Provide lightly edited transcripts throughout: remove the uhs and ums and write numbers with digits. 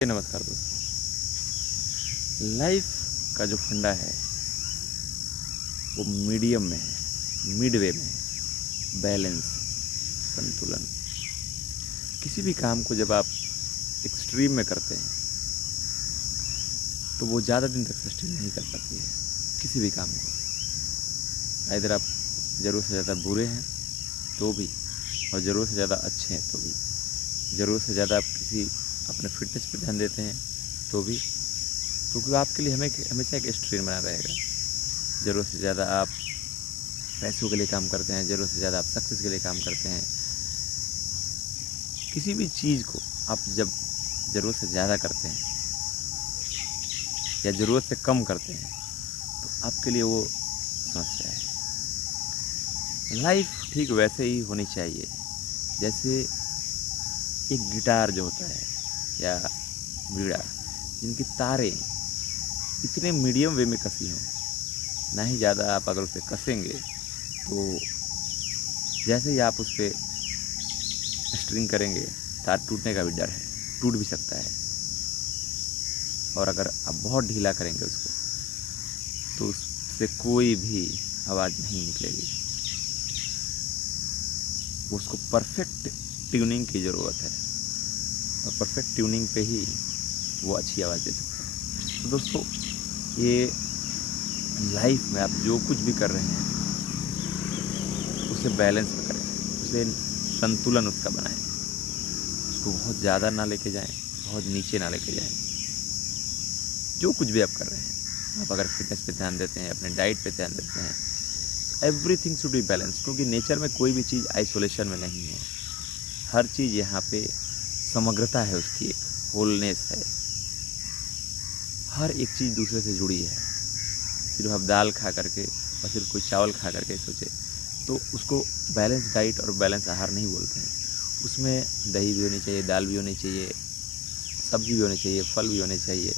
नमस्कार दोस्तों। लाइफ का जो फंडा है वो मीडियम में है, मिडवे में है, बैलेंस, संतुलन। किसी भी काम को जब आप एक्सट्रीम में करते हैं तो वो ज़्यादा दिन तक सस्टेन नहीं कर पाती है किसी भी काम को। इधर आप ज़रूरत से ज़्यादा बुरे हैं तो भी, और ज़रूरत से ज़्यादा अच्छे हैं तो भी, ज़रूरत से ज़्यादा आप किसी अपने फिटनेस पर ध्यान देते हैं तो भी, क्योंकि आपके लिए हमेशा एक स्ट्रेन बना रहेगा। ज़रूरत से ज़्यादा आप पैसों के लिए काम करते हैं, ज़रूरत से ज़्यादा आप सक्सेस के लिए काम करते हैं। किसी भी चीज़ को आप जब ज़रूरत से ज़्यादा करते हैं या ज़रूरत से कम करते हैं तो आपके लिए वो समस्या है। लाइफ ठीक वैसे ही होनी चाहिए जैसे एक गिटार जो होता है या वीणा, जिनकी तारें इतने मीडियम वे में कसी हों, ना ही ज़्यादा। आप अगर उसे कसेंगे तो जैसे ही आप उस पर स्ट्रिंग करेंगे, तार टूटने का भी डर है, टूट भी सकता है। और अगर आप बहुत ढीला करेंगे उसको तो उससे कोई भी आवाज़ नहीं निकलेगी। उसको परफेक्ट ट्यूनिंग की ज़रूरत है और परफेक्ट ट्यूनिंग पे ही वो अच्छी आवाज़ दे सकता है। तो दोस्तों, ये लाइफ में आप जो कुछ भी कर रहे हैं उसे बैलेंस में करें, उसे संतुलन उसका बनाएं। उसको बहुत ज़्यादा ना लेके जाएं, बहुत नीचे ना लेके जाएं। जो कुछ भी आप कर रहे हैं, आप अगर फिटनेस पे ध्यान देते हैं, अपने डाइट पे ध्यान देते हैं, एवरीथिंग शुड बी बैलेंस। क्योंकि नेचर में कोई भी चीज़ आइसोलेशन में नहीं है। हर चीज़ यहाँ पे समग्रता है, उसकी एक होलनेस है। हर एक चीज़ दूसरे से जुड़ी है। सिर्फ आप दाल खा करके और सिर्फ कोई चावल खा करके सोचे तो उसको बैलेंस डाइट और बैलेंस आहार नहीं बोलते हैं। उसमें दही भी होनी चाहिए, दाल भी होनी चाहिए, सब्जी भी होनी चाहिए, फल भी होने चाहिए।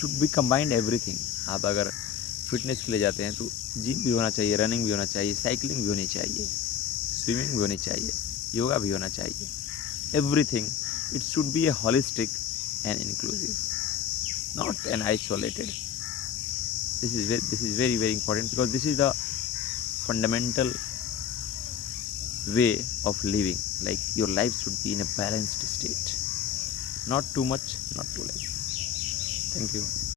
Should be combined everything. आप अगर फिटनेस के लिए जाते हैं तो जिम भी होना चाहिए, रनिंग भी होना चाहिए, साइकिलिंग भी होनी चाहिए, स्विमिंग भी होनी चाहिए, योगा भी होना चाहिए। Everything, it should be a holistic and inclusive, not an isolated. This is very very important because this is the fundamental way of living. Like your life should be in a balanced state, not too much, not too less. Thank you.